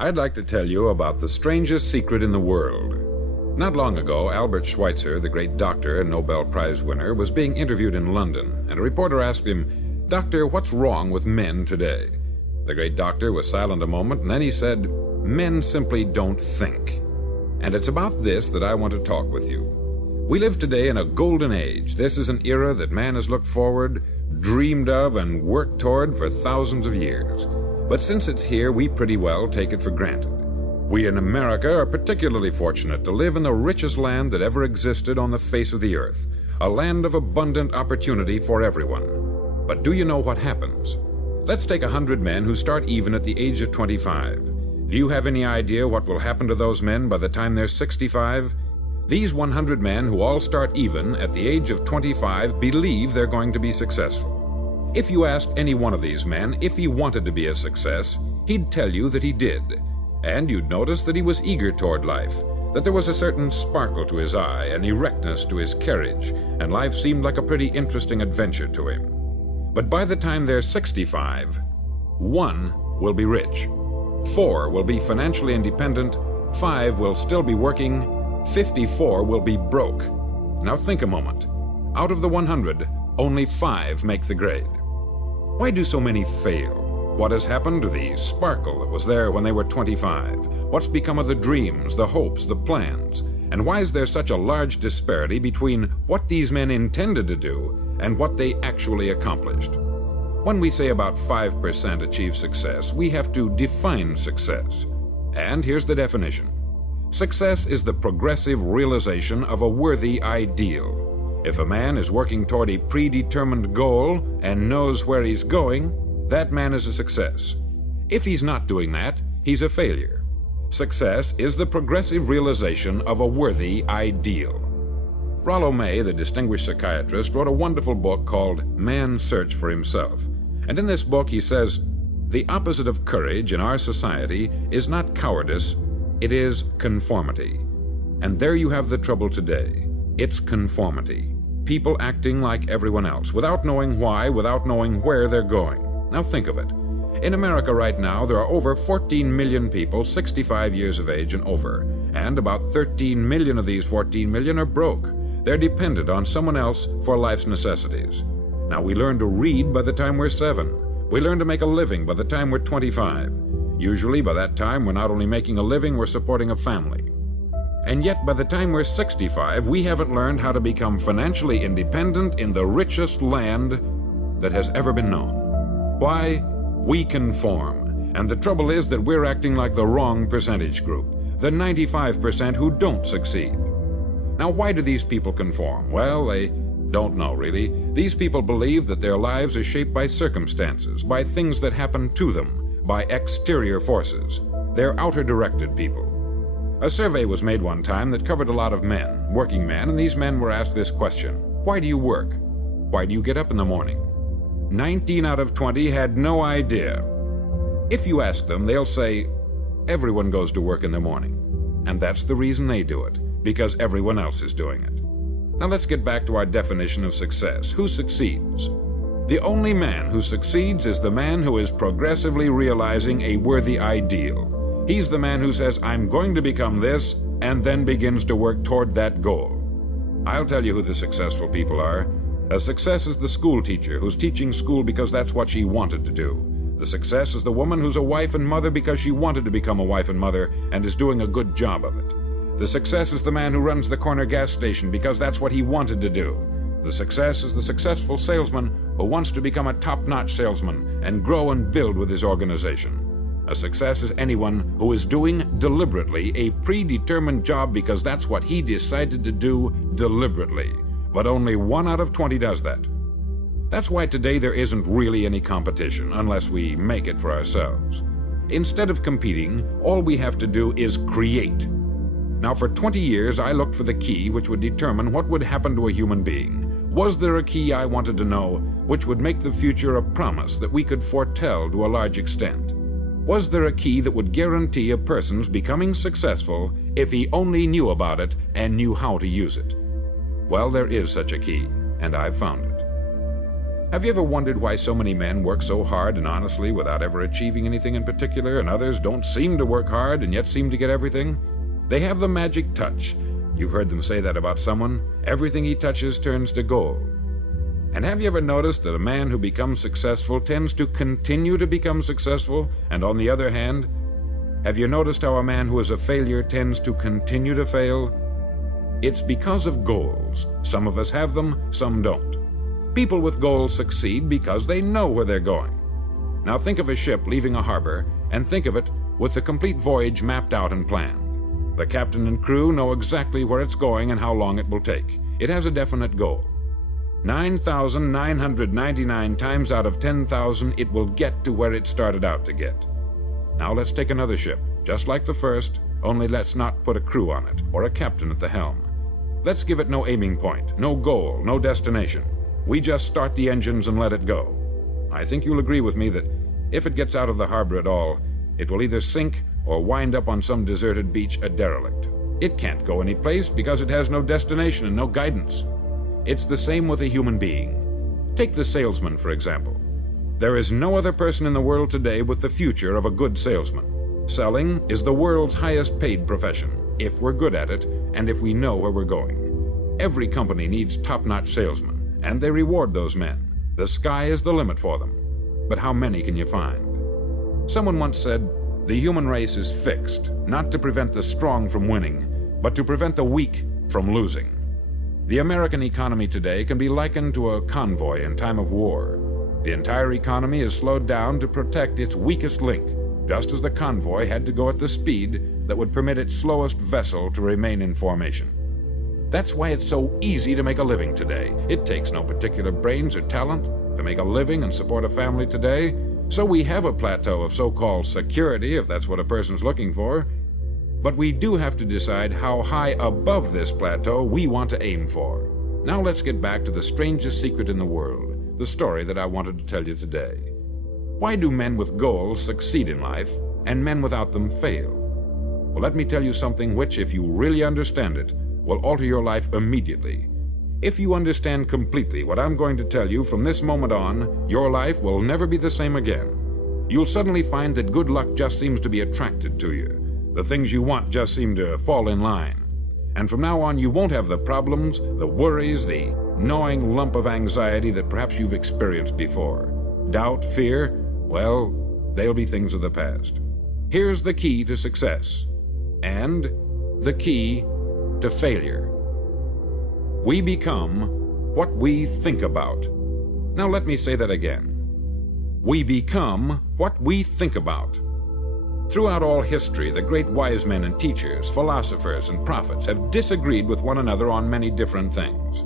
I'd like to tell you about the strangest secret in the world. Not long ago, Albert Schweitzer, the great doctor and Nobel Prize winner, was being interviewed in London, and a reporter asked him, "Doctor, what's wrong with men today?" The great doctor was silent a moment, and then he said, "Men simply don't think." And it's about this that I want to talk with you. We live today in a golden age. This is an era that man has looked forward, dreamed of, and worked toward for thousands of years. But since it's here, we pretty well take it for granted. We in America are particularly fortunate to live in the richest land that ever existed on the face of the earth, a land of abundant opportunity for everyone. But do you know what happens? Let's take 100 men who start even at the age of 25. Do you have any idea what will happen to those men by the time they're 65? These 100 men who all start even at the age of 25 believe they're going to be successful. If you asked any one of these men if he wanted to be a success, he'd tell you that he did. And you'd notice that he was eager toward life, that there was a certain sparkle to his eye, an erectness to his carriage, and life seemed like a pretty interesting adventure to him. But by the time they're 65, 1 will be rich, 4 will be financially independent, 5 will still be working, 54 will be broke. Now think a moment. Out of the 100, only 5 make the grade. Why do so many fail? What has happened to the sparkle that was there when they were 25? What's become of the dreams, the hopes, the plans? And why is there such a large disparity between what these men intended to do and what they actually accomplished? When we say about 5% achieve success, we have to define success. And here's the definition. Success is the progressive realization of a worthy ideal. If a man is working toward a predetermined goal and knows where he's going, that man is a success. If he's not doing that, he's a failure. Success is the progressive realization of a worthy ideal. Rollo May, the distinguished psychiatrist, wrote a wonderful book called Man's Search for Himself. And in this book he says, the opposite of courage in our society is not cowardice, it is conformity. And there you have the trouble today. It's conformity. People acting like everyone else, without knowing why, without knowing where they're going. Now think of it. In America right now, there are over 14 million people 65 years of age and over, and about 13 million of these 14 million are broke. They're dependent on someone else for life's necessities. Now, we learn to read by the time we're 7. We learn to make a living by the time we're 25. Usually, by that time, we're not only making a living, we're supporting a family. And yet, by the time we're 65, we haven't learned how to become financially independent in the richest land that has ever been known. Why? We conform. And the trouble is that we're acting like the wrong percentage group, the 95% who don't succeed. Now, why do these people conform? Well, they don't know, really. These people believe that their lives are shaped by circumstances, by things that happen to them, by exterior forces. They're outer-directed people. A survey was made one time that covered a lot of men, working men, and these men were asked this question: why do you work? Why do you get up in the morning? 19 out of 20 had no idea. If you ask them, they'll say, everyone goes to work in the morning. And that's the reason they do it, because everyone else is doing it. Now let's get back to our definition of success. Who succeeds? The only man who succeeds is the man who is progressively realizing a worthy ideal. He's the man who says, I'm going to become this, and then begins to work toward that goal. I'll tell you who the successful people are. A success is the school teacher who's teaching school because that's what she wanted to do. The success is the woman who's a wife and mother because she wanted to become a wife and mother and is doing a good job of it. The success is the man who runs the corner gas station because that's what he wanted to do. The success is the successful salesman who wants to become a top-notch salesman and grow and build with his organization. A success is anyone who is doing deliberately a predetermined job because that's what he decided to do deliberately. But only 1 out of 20 does that. That's why today there isn't really any competition unless we make it for ourselves. Instead of competing, all we have to do is create. Now, for 20 years, I looked for the key which would determine what would happen to a human being. Was there a key I wanted to know which would make the future a promise that we could foretell to a large extent? Was there a key that would guarantee a person's becoming successful if he only knew about it and knew how to use it? Well, there is such a key, and I've found it. Have you ever wondered why so many men work so hard and honestly without ever achieving anything in particular, and others don't seem to work hard and yet seem to get everything? They have the magic touch. You've heard them say that about someone. Everything he touches turns to gold. And have you ever noticed that a man who becomes successful tends to continue to become successful? And on the other hand, have you noticed how a man who is a failure tends to continue to fail? It's because of goals. Some of us have them, some don't. People with goals succeed because they know where they're going. Now think of a ship leaving a harbor, and think of it with the complete voyage mapped out and planned. The captain and crew know exactly where it's going and how long it will take. It has a definite goal. 9,999 times out of 10,000 it will get to where it started out to get. Now let's take another ship, just like the first, only let's not put a crew on it, or a captain at the helm. Let's give it no aiming point, no goal, no destination. We just start the engines and let it go. I think you'll agree with me that if it gets out of the harbor at all, it will either sink or wind up on some deserted beach a derelict. It can't go any place because it has no destination and no guidance. It's the same with a human being. Take the salesman, for example. There is no other person in the world today with the future of a good salesman. Selling is the world's highest paid profession, if we're good at it and if we know where we're going. Every company needs top-notch salesmen, and they reward those men. The sky is the limit for them. But how many can you find? Someone once said, the human race is fixed, not to prevent the strong from winning, but to prevent the weak from losing. The American economy today can be likened to a convoy in time of war. The entire economy is slowed down to protect its weakest link, just as the convoy had to go at the speed that would permit its slowest vessel to remain in formation. That's why it's so easy to make a living today. It takes no particular brains or talent to make a living and support a family today. So we have a plateau of so-called security, if that's what a person's looking for. But we do have to decide how high above this plateau we want to aim for. Now let's get back to the strangest secret in the world, the story that I wanted to tell you today. Why do men with goals succeed in life and men without them fail? Well, let me tell you something which, if you really understand it, will alter your life immediately. If you understand completely what I'm going to tell you from this moment on, your life will never be the same again. You'll suddenly find that good luck just seems to be attracted to you. The things you want just seem to fall in line. And from now on, you won't have the problems, the worries, the gnawing lump of anxiety that perhaps you've experienced before. Doubt, fear, well, they'll be things of the past. Here's the key to success, and the key to failure. We become what we think about. Now let me say that again. We become what we think about. Throughout all history, the great wise men and teachers, philosophers and prophets have disagreed with one another on many different things.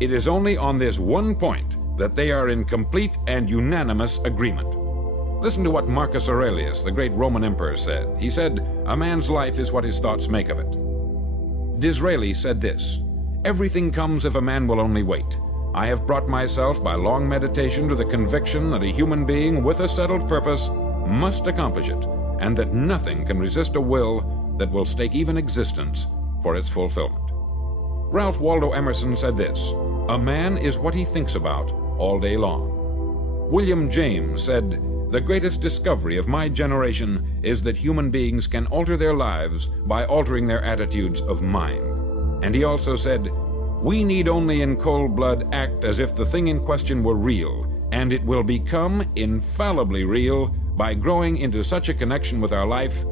It is only on this one point that they are in complete and unanimous agreement. Listen to what Marcus Aurelius, the great Roman emperor, said. He said, "A man's life is what his thoughts make of it." Disraeli said this, "Everything comes if a man will only wait. I have brought myself by long meditation to the conviction that a human being with a settled purpose must accomplish it, and that nothing can resist a will that will stake even existence for its fulfillment." Ralph Waldo Emerson said this, "A man is what he thinks about all day long." William James said, "The greatest discovery of my generation is that human beings can alter their lives by altering their attitudes of mind." And he also said, "We need only in cold blood act as if the thing in question were real, and it will become infallibly real by growing into such a connection with our life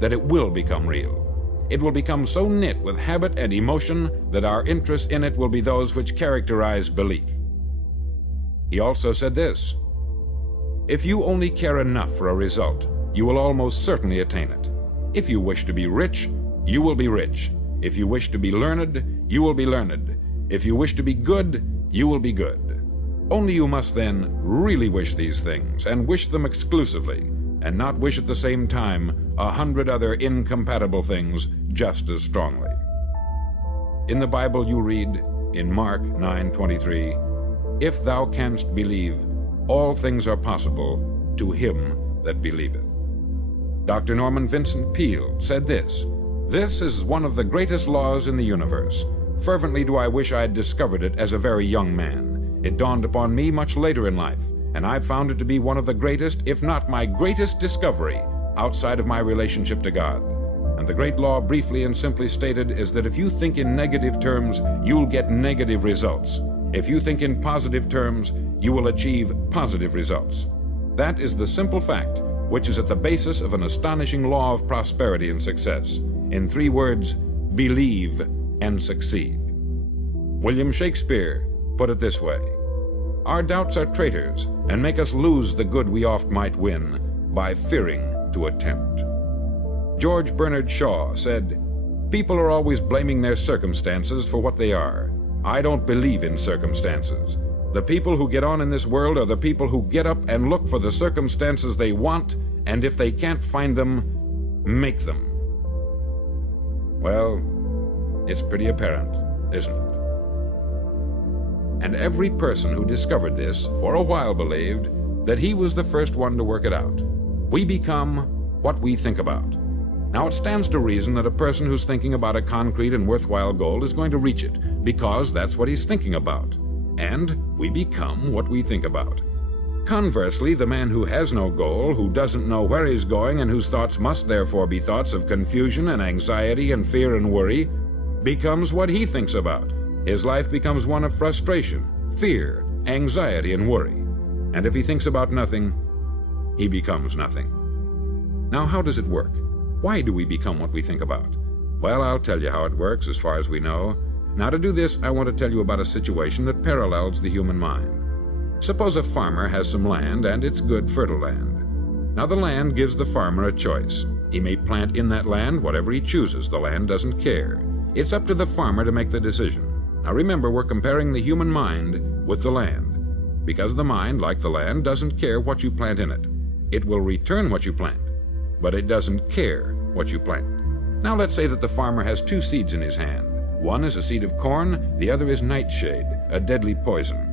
that it will become real. It will become so knit with habit and emotion that our interest in it will be those which characterize belief." He also said this, "If you only care enough for a result, you will almost certainly attain it. If you wish to be rich, you will be rich. If you wish to be learned, you will be learned. If you wish to be good, you will be good. Only you must then really wish these things, and wish them exclusively, and not wish at the same time 100 other incompatible things just as strongly." In the Bible you read, in Mark 9:23, "If thou canst believe, all things are possible to him that believeth." Dr. Norman Vincent Peale said this, "This is one of the greatest laws in the universe. Fervently do I wish I had discovered it as a very young man. It dawned upon me much later in life, and I've found it to be one of the greatest, if not my greatest discovery outside of my relationship to God. And the great law, briefly and simply stated, is that if you think in negative terms, you'll get negative results. If you think in positive terms, you will achieve positive results. That is the simple fact which is at the basis of an astonishing law of prosperity and success. In 3 words, believe and succeed. William Shakespeare put it this way: our doubts are traitors and make us lose the good we oft might win by fearing to attempt. George Bernard Shaw said, people are always blaming their circumstances for what they are. I don't believe in circumstances. The people who get on in this world are the people who get up and look for the circumstances they want, and if they can't find them, make them. Well, it's pretty apparent, isn't it? And every person who discovered this for a while believed that he was the first one to work it out. We become what we think about. Now, it stands to reason that a person who's thinking about a concrete and worthwhile goal is going to reach it, because that's what he's thinking about. And we become what we think about. Conversely, the man who has no goal, who doesn't know where he's going, and whose thoughts must therefore be thoughts of confusion and anxiety and fear and worry, becomes what he thinks about. His life becomes one of frustration, fear, anxiety, and worry. And if he thinks about nothing, he becomes nothing. Now, how does it work? Why do we become what we think about? Well, I'll tell you how it works as far as we know. Now, to do this, I want to tell you about a situation that parallels the human mind. Suppose a farmer has some land, and it's good, fertile land. Now, the land gives the farmer a choice. He may plant in that land whatever he chooses. The land doesn't care. It's up to the farmer to make the decision. Now, remember, we're comparing the human mind with the land, because the mind, like the land, doesn't care what you plant in it. It will return what you plant, but it doesn't care what you plant. Now, let's say that the farmer has 2 seeds in his hand. One is a seed of corn, the other is nightshade, a deadly poison.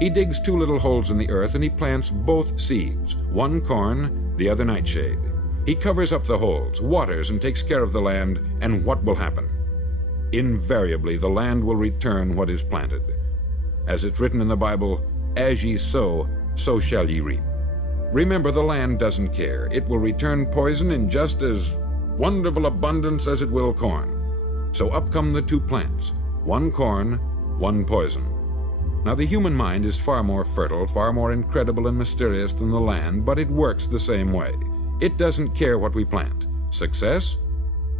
He digs 2 little holes in the earth and he plants both seeds, one corn, the other nightshade. He covers up the holes, waters, and takes care of the land, and what will happen? Invariably, the land will return what is planted. As it's written in the Bible, as ye sow, so shall ye reap. Remember, the land doesn't care. It will return poison in just as wonderful abundance as it will corn. So up come the 2 plants, one corn, one poison. Now, the human mind is far more fertile, far more incredible and mysterious than the land, but it works the same way. It doesn't care what we plant. Success,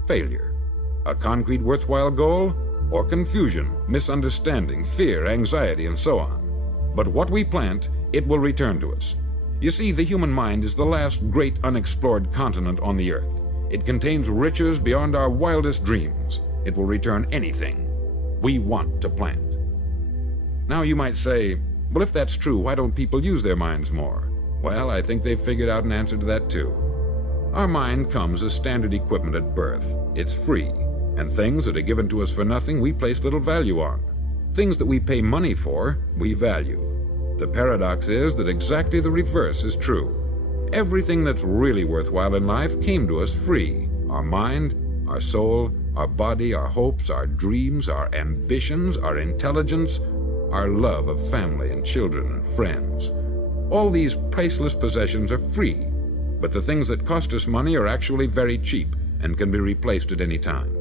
failure. A concrete worthwhile goal, or confusion, misunderstanding, fear, anxiety, and so on. But what we plant, it will return to us. You see, the human mind is the last great unexplored continent on the earth. It contains riches beyond our wildest dreams. It will return anything we want to plant. Now, you might say, well, if that's true, why don't people use their minds more? Well, I think they've figured out an answer to that too. Our mind comes as standard equipment at birth. It's free, and things that are given to us for nothing we place little value on. Things that we pay money for, we value. The paradox is that exactly the reverse is true. Everything that's really worthwhile in life came to us free. Our mind, our soul, our body, our hopes, our dreams, our ambitions, our intelligence, our love of family and children and friends. All these priceless possessions are free, but the things that cost us money are actually very cheap and can be replaced at any time.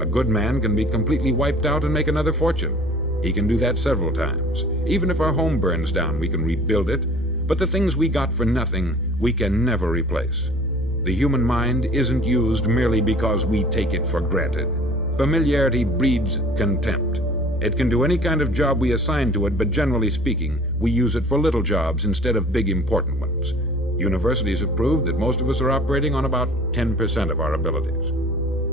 A good man can be completely wiped out and make another fortune. He can do that several times. Even if our home burns down, we can rebuild it, but the things we got for nothing, we can never replace. The human mind isn't used merely because we take it for granted. Familiarity breeds contempt. It can do any kind of job we assign to it, but generally speaking, we use it for little jobs instead of big important ones. Universities have proved that most of us are operating on about 10% of our abilities.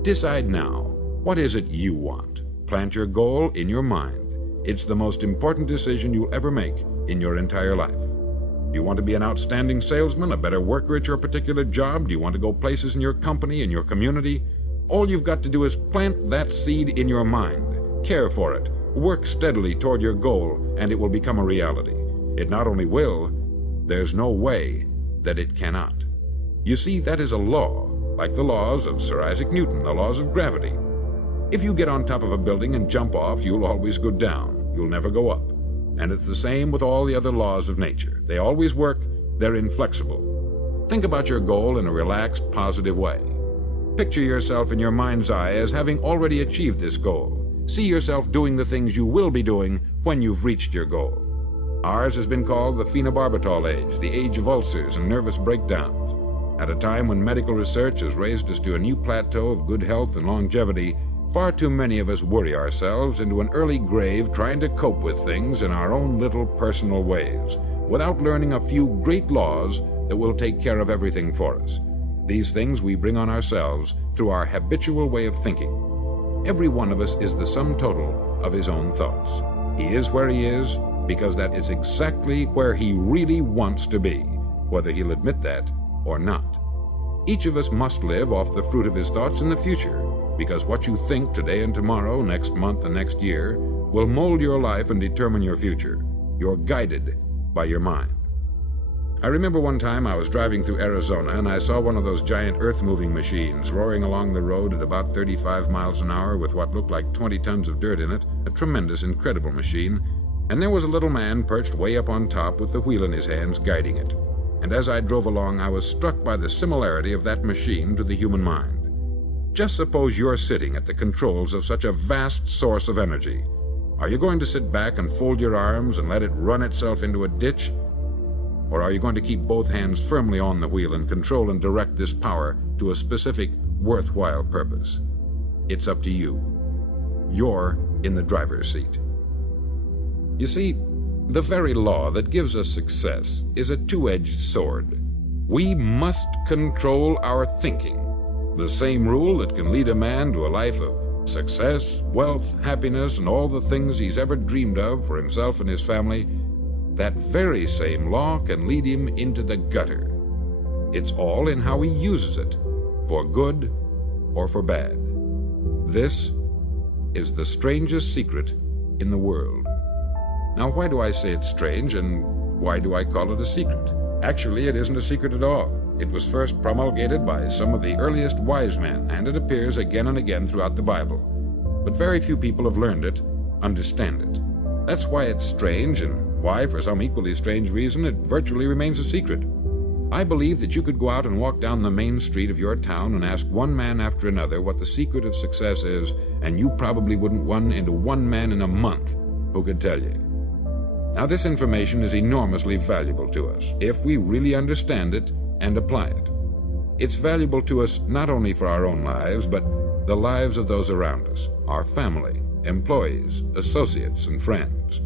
Decide now, what is it you want? Plant your goal in your mind. It's the most important decision you'll ever make in your entire life. Do you want to be an outstanding salesman, a better worker at your particular job? Do you want to go places in your company, in your community? All you've got to do is plant that seed in your mind. Care for it. Work steadily toward your goal, and it will become a reality. It not only will, there's no way that it cannot. You see, that is a law, like the laws of Sir Isaac Newton, the laws of gravity. If you get on top of a building and jump off, you'll always go down. You'll never go up. And it's the same with all the other laws of nature. They always work, they're inflexible. Think about your goal in a relaxed, positive way. Picture yourself in your mind's eye as having already achieved this goal. See yourself doing the things you will be doing when you've reached your goal. Ours has been called the phenobarbital age, the age of ulcers and nervous breakdowns. At a time when medical research has raised us to a new plateau of good health and longevity, far too many of us worry ourselves into an early grave trying to cope with things in our own little personal ways, without learning a few great laws that will take care of everything for us. These things we bring on ourselves through our habitual way of thinking. Every one of us is the sum total of his own thoughts. He is where he is because that is exactly where he really wants to be, whether he'll admit that or not. Each of us must live off the fruit of his thoughts in the future, because what you think today and tomorrow, next month and next year, will mold your life and determine your future. You're guided by your mind. I remember one time I was driving through Arizona and I saw one of those giant earth-moving machines roaring along the road at about 35 miles an hour with what looked like 20 tons of dirt in it, a tremendous, incredible machine, and there was a little man perched way up on top with the wheel in his hands guiding it. And as I drove along, I was struck by the similarity of that machine to the human mind. Just suppose you're sitting at the controls of such a vast source of energy. Are you going to sit back and fold your arms and let it run itself into a ditch? Or are you going to keep both hands firmly on the wheel and control and direct this power to a specific, worthwhile purpose? It's up to you. You're in the driver's seat. You see, the very law that gives us success is a two-edged sword. We must control our thinking. The same rule that can lead a man to a life of success, wealth, happiness, and all the things he's ever dreamed of for himself and his family, that very same law can lead him into the gutter. It's all in how he uses it, for good or for bad. This is the strangest secret in the world. Now, why do I say it's strange, and why do I call it a secret? Actually, it isn't a secret at all. It was first promulgated by some of the earliest wise men, and it appears again and again throughout the Bible. But very few people have learned it, understand it. That's why it's strange, and why, for some equally strange reason, it virtually remains a secret. I believe that you could go out and walk down the main street of your town and ask one man after another what the secret of success is, and you probably wouldn't run into one man in a month who could tell you. Now, this information is enormously valuable to us if we really understand it and apply it. It's valuable to us not only for our own lives, but the lives of those around us, our family, employees, associates, and friends.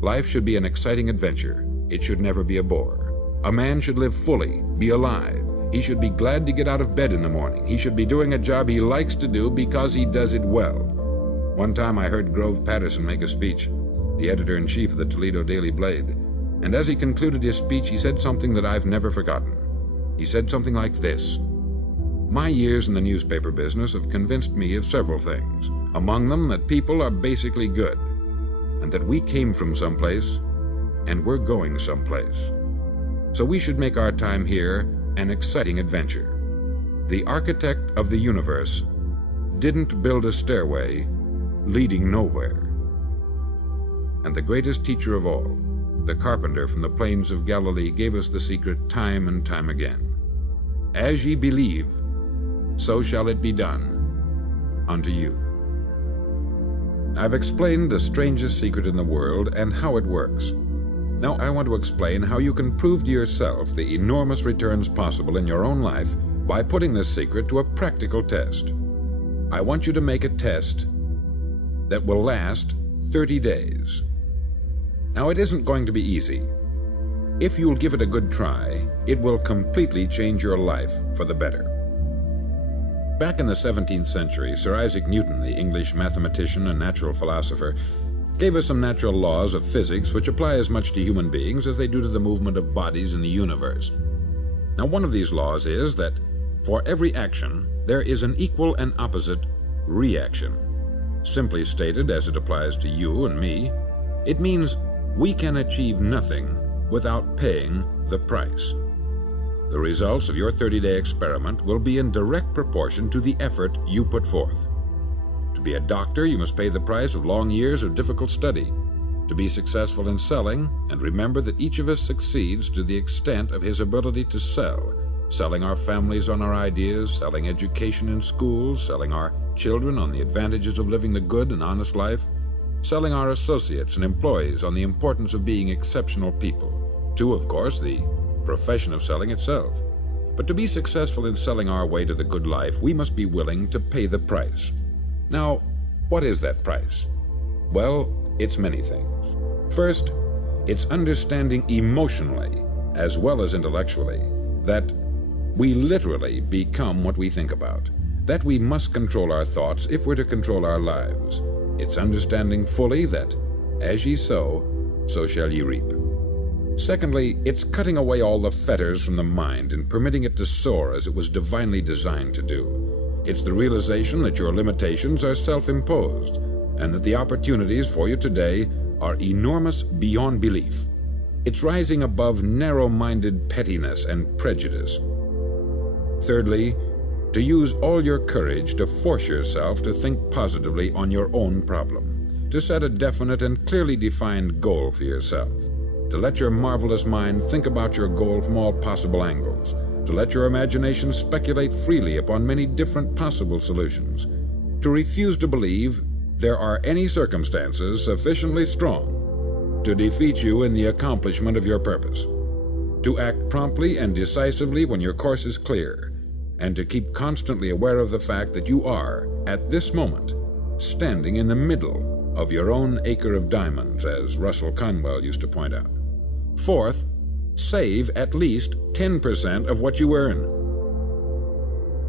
Life should be an exciting adventure. It should never be a bore. A man should live fully, be alive. He should be glad to get out of bed in the morning. He should be doing a job he likes to do because he does it well. One time I heard Grove Patterson make a speech, the editor-in-chief of the Toledo Daily Blade, and as he concluded his speech, he said something that I've never forgotten. He said something like this: "My years in the newspaper business have convinced me of several things, among them that people are basically good, and that we came from someplace, and we're going someplace. So we should make our time here an exciting adventure. The architect of the universe didn't build a stairway leading nowhere." And the greatest teacher of all, the carpenter from the plains of Galilee, gave us the secret time and time again. "As ye believe, so shall it be done unto you." I've explained the strangest secret in the world and how it works. Now I want to explain how you can prove to yourself the enormous returns possible in your own life by putting this secret to a practical test. I want you to make a test that will last 30 days. Now, it isn't going to be easy. If you'll give it a good try, it will completely change your life for the better. Back in the 17th century, Sir Isaac Newton, the English mathematician and natural philosopher, gave us some natural laws of physics which apply as much to human beings as they do to the movement of bodies in the universe. Now, one of these laws is that for every action, there is an equal and opposite reaction. Simply stated, as it applies to you and me, it means we can achieve nothing without paying the price. The results of your 30-day experiment will be in direct proportion to the effort you put forth. To be a doctor, you must pay the price of long years of difficult study. To be successful in selling, and remember that each of us succeeds to the extent of his ability to sell, selling our families on our ideas, selling education in schools, selling our children on the advantages of living the good and honest life, selling our associates and employees on the importance of being exceptional people, to, of course, the profession of selling itself. But to be successful in selling our way to the good life, we must be willing to pay the price. Now, what is that price? Well, it's many things. First, it's understanding emotionally, as well as intellectually, that we literally become what we think about, that we must control our thoughts if we're to control our lives. It's understanding fully that, as ye sow, so shall ye reap. Secondly, it's cutting away all the fetters from the mind and permitting it to soar as it was divinely designed to do. It's the realization that your limitations are self-imposed, and that the opportunities for you today are enormous beyond belief. It's rising above narrow-minded pettiness and prejudice. Thirdly, to use all your courage to force yourself to think positively on your own problem, to set a definite and clearly defined goal for yourself, to let your marvelous mind think about your goal from all possible angles, to let your imagination speculate freely upon many different possible solutions, to refuse to believe there are any circumstances sufficiently strong to defeat you in the accomplishment of your purpose, to act promptly and decisively when your course is clear, and to keep constantly aware of the fact that you are, at this moment, standing in the middle of your own acre of diamonds, as Russell Conwell used to point out. Fourth, save at least 10% of what you earn.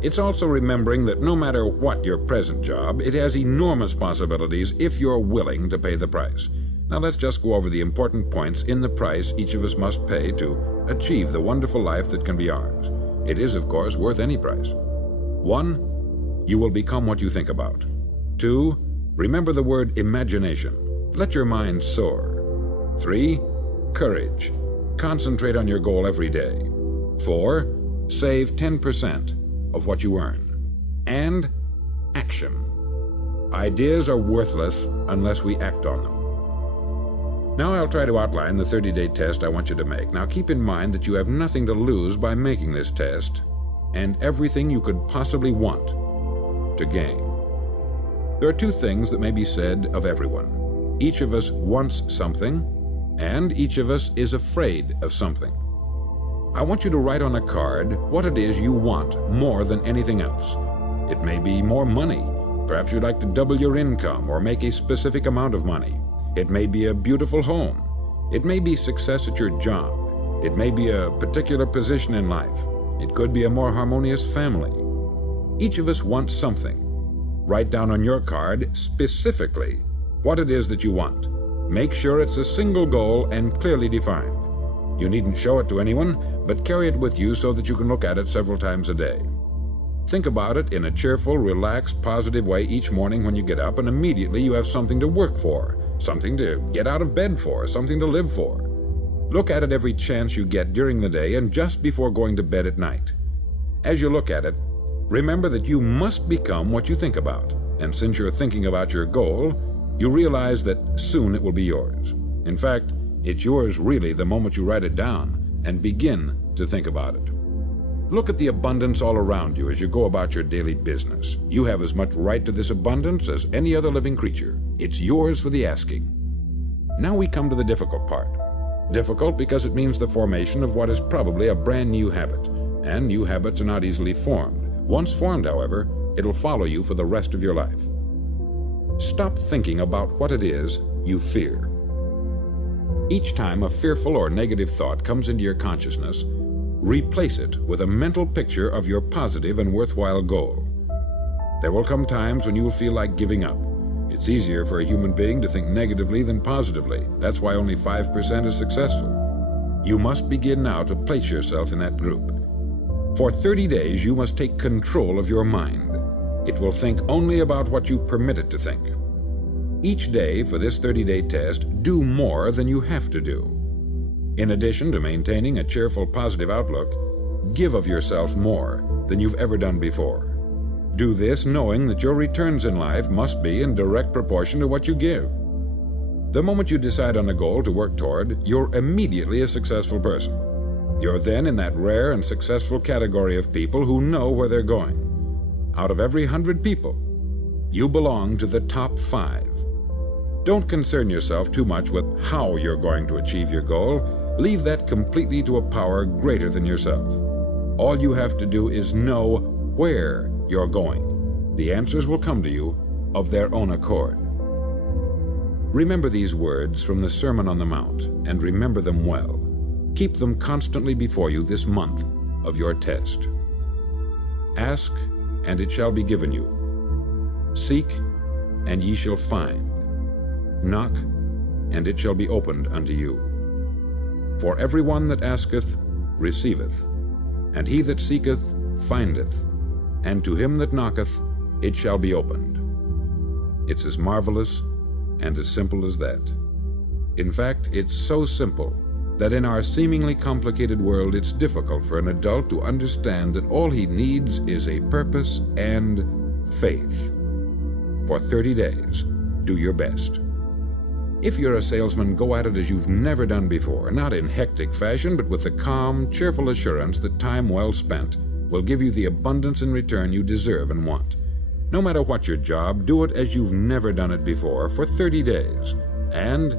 It's also remembering that no matter what your present job, it has enormous possibilities if you're willing to pay the price. Now let's just go over the important points in the price each of us must pay to achieve the wonderful life that can be ours. It is, of course, worth any price. 1, you will become what you think about. 2, remember the word imagination. Let your mind soar. 3, courage. Concentrate on your goal every day. 4, save 10% of what you earn. And action. Ideas are worthless unless we act on them. Now I'll try to outline the 30-day test I want you to make. Now keep in mind that you have nothing to lose by making this test, and everything you could possibly want to gain. There are 2 things that may be said of everyone. Each of us wants something, and each of us is afraid of something. I want you to write on a card what it is you want more than anything else. It may be more money. Perhaps you'd like to double your income or make a specific amount of money. It may be a beautiful home. It may be success at your job. It may be a particular position in life. It could be a more harmonious family. Each of us wants something. Write down on your card specifically what it is that you want. Make sure it's a single goal and clearly defined. You needn't show it to anyone, but carry it with you so that you can look at it several times a day. Think about it in a cheerful, relaxed, positive way each morning when you get up, and immediately you have something to work for, something to get out of bed for, something to live for. Look at it every chance you get during the day and just before going to bed at night. As you look at it, remember that you must become what you think about, and since you're thinking about your goal, you realize that soon it will be yours. In fact, it's yours really the moment you write it down and begin to think about it. Look at the abundance all around you as you go about your daily business. You have as much right to this abundance as any other living creature. It's yours for the asking. Now we come to the difficult part. Difficult because it means the formation of what is probably a brand new habit, and new habits are not easily formed. Once formed, however, it'll follow you for the rest of your life. Stop thinking about what it is you fear. Each time a fearful or negative thought comes into your consciousness, replace it with a mental picture of your positive and worthwhile goal. There will come times when you will feel like giving up. It's easier for a human being to think negatively than positively. That's why only 5% is successful. You must begin now to place yourself in that group. For 30 days, you must take control of your mind. It will think only about what you permit it to think. Each day for this 30-day test, do more than you have to do. In addition to maintaining a cheerful, positive outlook, give of yourself more than you've ever done before. Do this knowing that your returns in life must be in direct proportion to what you give. The moment you decide on a goal to work toward, you're immediately a successful person. You're then in that rare and successful category of people who know where they're going. Out of every 100 people, you belong to the top 5. Don't concern yourself too much with how you're going to achieve your goal. Leave that completely to a power greater than yourself. All you have to do is know where you're going. The answers will come to you of their own accord. Remember these words from the Sermon on the Mount, and remember them well. Keep them constantly before you this month of your test. Ask, and it shall be given you. Seek, and ye shall find. Knock, and it shall be opened unto you. For every one that asketh receiveth, and he that seeketh findeth, and to him that knocketh it shall be opened. It's as marvelous and as simple as that. In fact, it's so simple that in our seemingly complicated world it's difficult for an adult to understand that all he needs is a purpose and faith. For 30 days, do your best. If you're a salesman, go at it as you've never done before, not in hectic fashion, but with the calm, cheerful assurance that time well spent will give you the abundance in return you deserve and want. No matter what your job, do it as you've never done it before for 30 days. And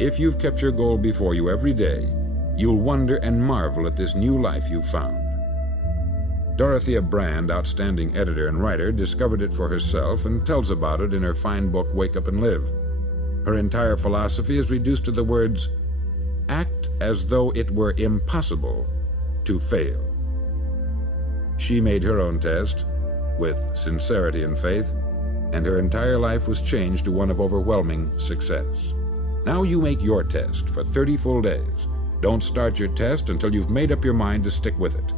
if you've kept your goal before you every day, you'll wonder and marvel at this new life you've found. Dorothea Brand, outstanding editor and writer, discovered it for herself and tells about it in her fine book, Wake Up and Live. Her entire philosophy is reduced to the words, act as though it were impossible to fail. She made her own test with sincerity and faith, and her entire life was changed to one of overwhelming success. Now you make your test for 30 full days. Don't start your test until you've made up your mind to stick with it.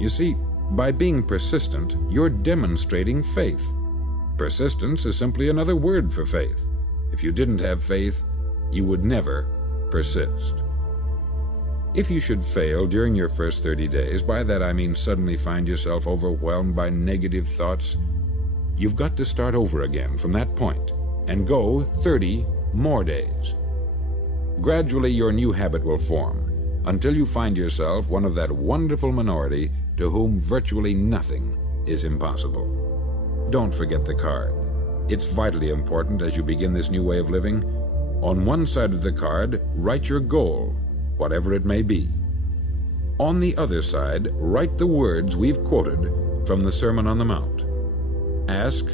You see, by being persistent, you're demonstrating faith. Persistence is simply another word for faith. If you didn't have faith, you would never persist. If you should fail during your first 30 days, by that I mean suddenly find yourself overwhelmed by negative thoughts, you've got to start over again from that point and go 30 more days. Gradually your new habit will form until you find yourself one of that wonderful minority to whom virtually nothing is impossible. Don't forget the card. It's vitally important as you begin this new way of living. On one side of the card, write your goal, whatever it may be. On the other side, write the words we've quoted from the Sermon on the Mount. Ask,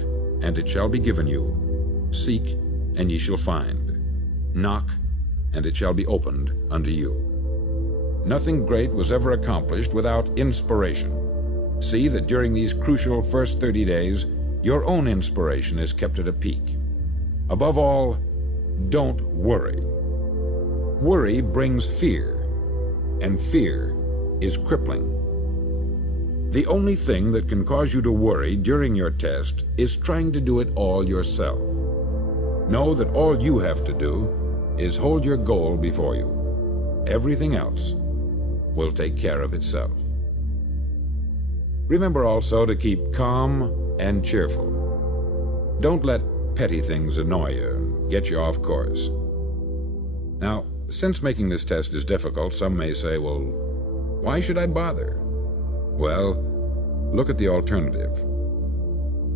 and it shall be given you. Seek, and ye shall find. Knock, and it shall be opened unto you. Nothing great was ever accomplished without inspiration. See that during these crucial first 30 days, your own inspiration is kept at a peak. Above all, don't worry. Worry brings fear, and fear is crippling. The only thing that can cause you to worry during your test is trying to do it all yourself. Know that all you have to do is hold your goal before you. Everything else will take care of itself. Remember also to keep calm and cheerful. Don't let petty things annoy you and get you off course. Now, since making this test is difficult, some may say, well, why should I bother? Well, look at the alternative.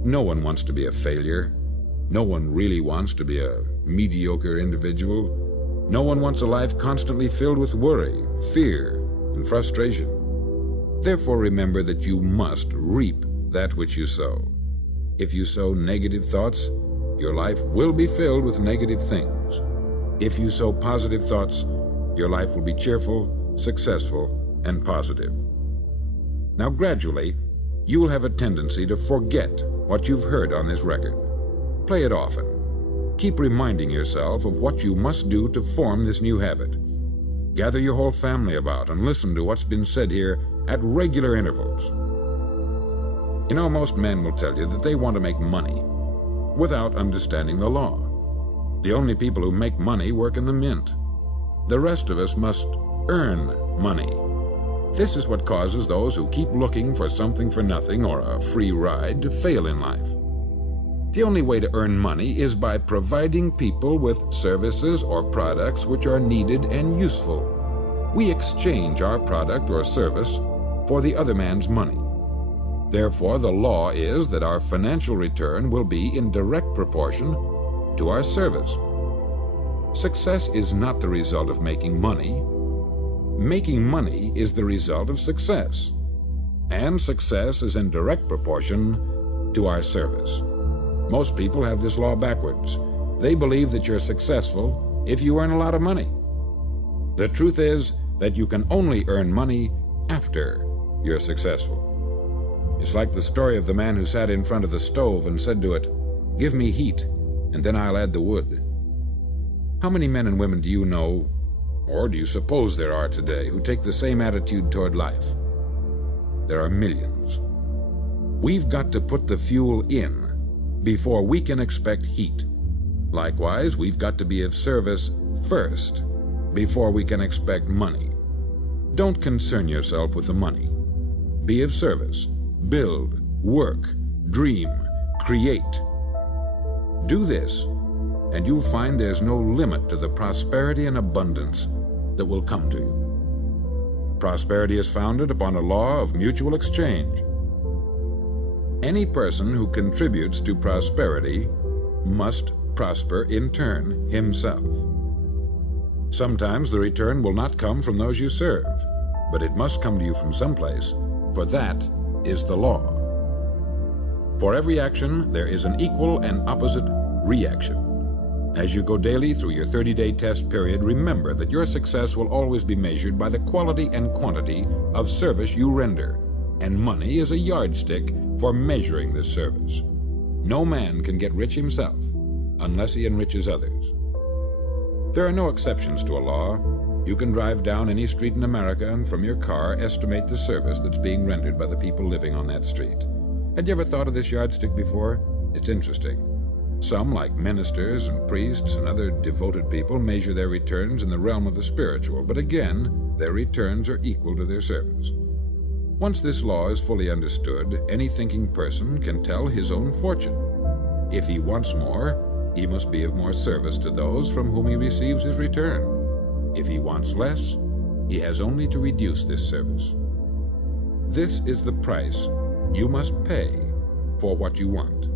No one wants to be a failure. No one really wants to be a mediocre individual. No one wants a life constantly filled with worry, fear, and frustration. Therefore, remember that you must reap that which you sow. If you sow negative thoughts, your life will be filled with negative things. If you sow positive thoughts, your life will be cheerful, successful, and positive. Now, gradually, you will have a tendency to forget what you've heard on this record. Play it often. Keep reminding yourself of what you must do to form this new habit. Gather your whole family about and listen to what's been said here at regular intervals. You know, most men will tell you that they want to make money without understanding the law. The only people who make money work in the mint. The rest of us must earn money. This is what causes those who keep looking for something for nothing or a free ride to fail in life. The only way to earn money is by providing people with services or products which are needed and useful. We exchange our product or service for the other man's money. Therefore, the law is that our financial return will be in direct proportion to our service. Success is not the result of making money. Making money is the result of success, and success is in direct proportion to our service. Most people have this law backwards. They believe that you're successful if you earn a lot of money. The truth is that you can only earn money after you're successful. It's like the story of the man who sat in front of the stove and said to it, "Give me heat, and then I'll add the wood." How many men and women do you know, or do you suppose there are today, who take the same attitude toward life? There are millions. We've got to put the fuel in before we can expect heat. Likewise, we've got to be of service first before we can expect money. Don't concern yourself with the money. Be of service. Build, work, dream, create. Do this, and you'll find there's no limit to the prosperity and abundance that will come to you. Prosperity is founded upon a law of mutual exchange. Any person who contributes to prosperity must prosper in turn himself. Sometimes the return will not come from those you serve, but it must come to you from someplace, for that is the law. For every action, there is an equal and opposite reaction. As you go daily through your 30-day test period, remember that your success will always be measured by the quality and quantity of service you render, and money is a yardstick for measuring this service. No man can get rich himself unless he enriches others. There are no exceptions to a law. You can drive down any street in America and from your car estimate the service that's being rendered by the people living on that street. Had you ever thought of this yardstick before? It's interesting. Some, like ministers and priests and other devoted people, measure their returns in the realm of the spiritual, but again, their returns are equal to their service. Once this law is fully understood, any thinking person can tell his own fortune. If he wants more, he must be of more service to those from whom he receives his return. If he wants less, he has only to reduce this service. This is the price you must pay for what you want.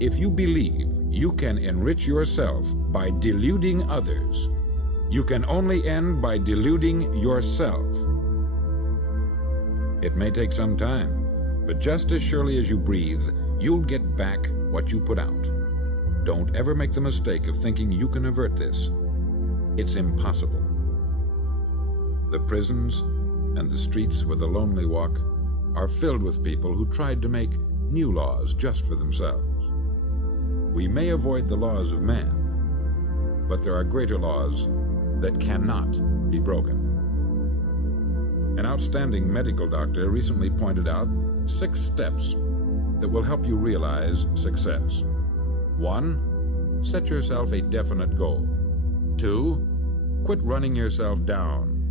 If you believe you can enrich yourself by deluding others, you can only end by deluding yourself. It may take some time, but just as surely as you breathe, you'll get back what you put out. Don't ever make the mistake of thinking you can avert this. It's impossible. The prisons and the streets where the lonely walk are filled with people who tried to make new laws just for themselves. We may avoid the laws of man, but there are greater laws that cannot be broken. An outstanding medical doctor recently pointed out 6 steps that will help you realize success. 1. Set yourself a definite goal. 2. Quit running yourself down.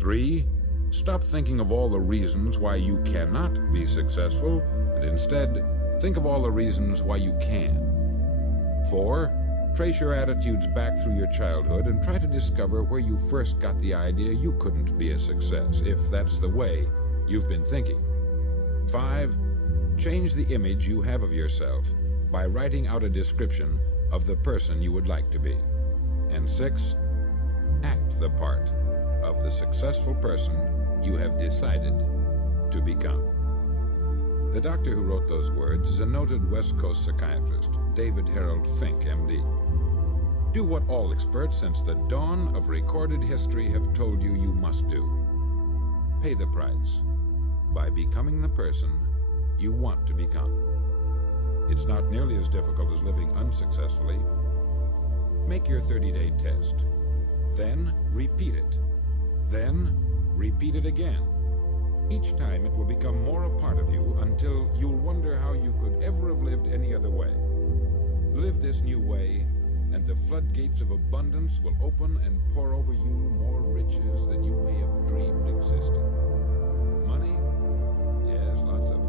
3. Stop thinking of all the reasons why you cannot be successful, and instead think of all the reasons why you can. 4. Trace your attitudes back through your childhood and try to discover where you first got the idea you couldn't be a success, if that's the way you've been thinking. 5. Change the image you have of yourself by writing out a description of the person you would like to be. And 6. Act the part of the successful person you have decided to become. The doctor who wrote those words is a noted West Coast psychiatrist, David Harold Fink, M.D. Do what all experts since the dawn of recorded history have told you you must do. Pay the price by becoming the person you want to become. It's not nearly as difficult as living unsuccessfully. Make your 30-day test. Then repeat it. Then repeat it again. Each time it will become more a part of you until you'll wonder how you could ever have lived any other way. Live this new way, and the floodgates of abundance will open and pour over you more riches than you may have dreamed existed. Money? Yes, lots of it.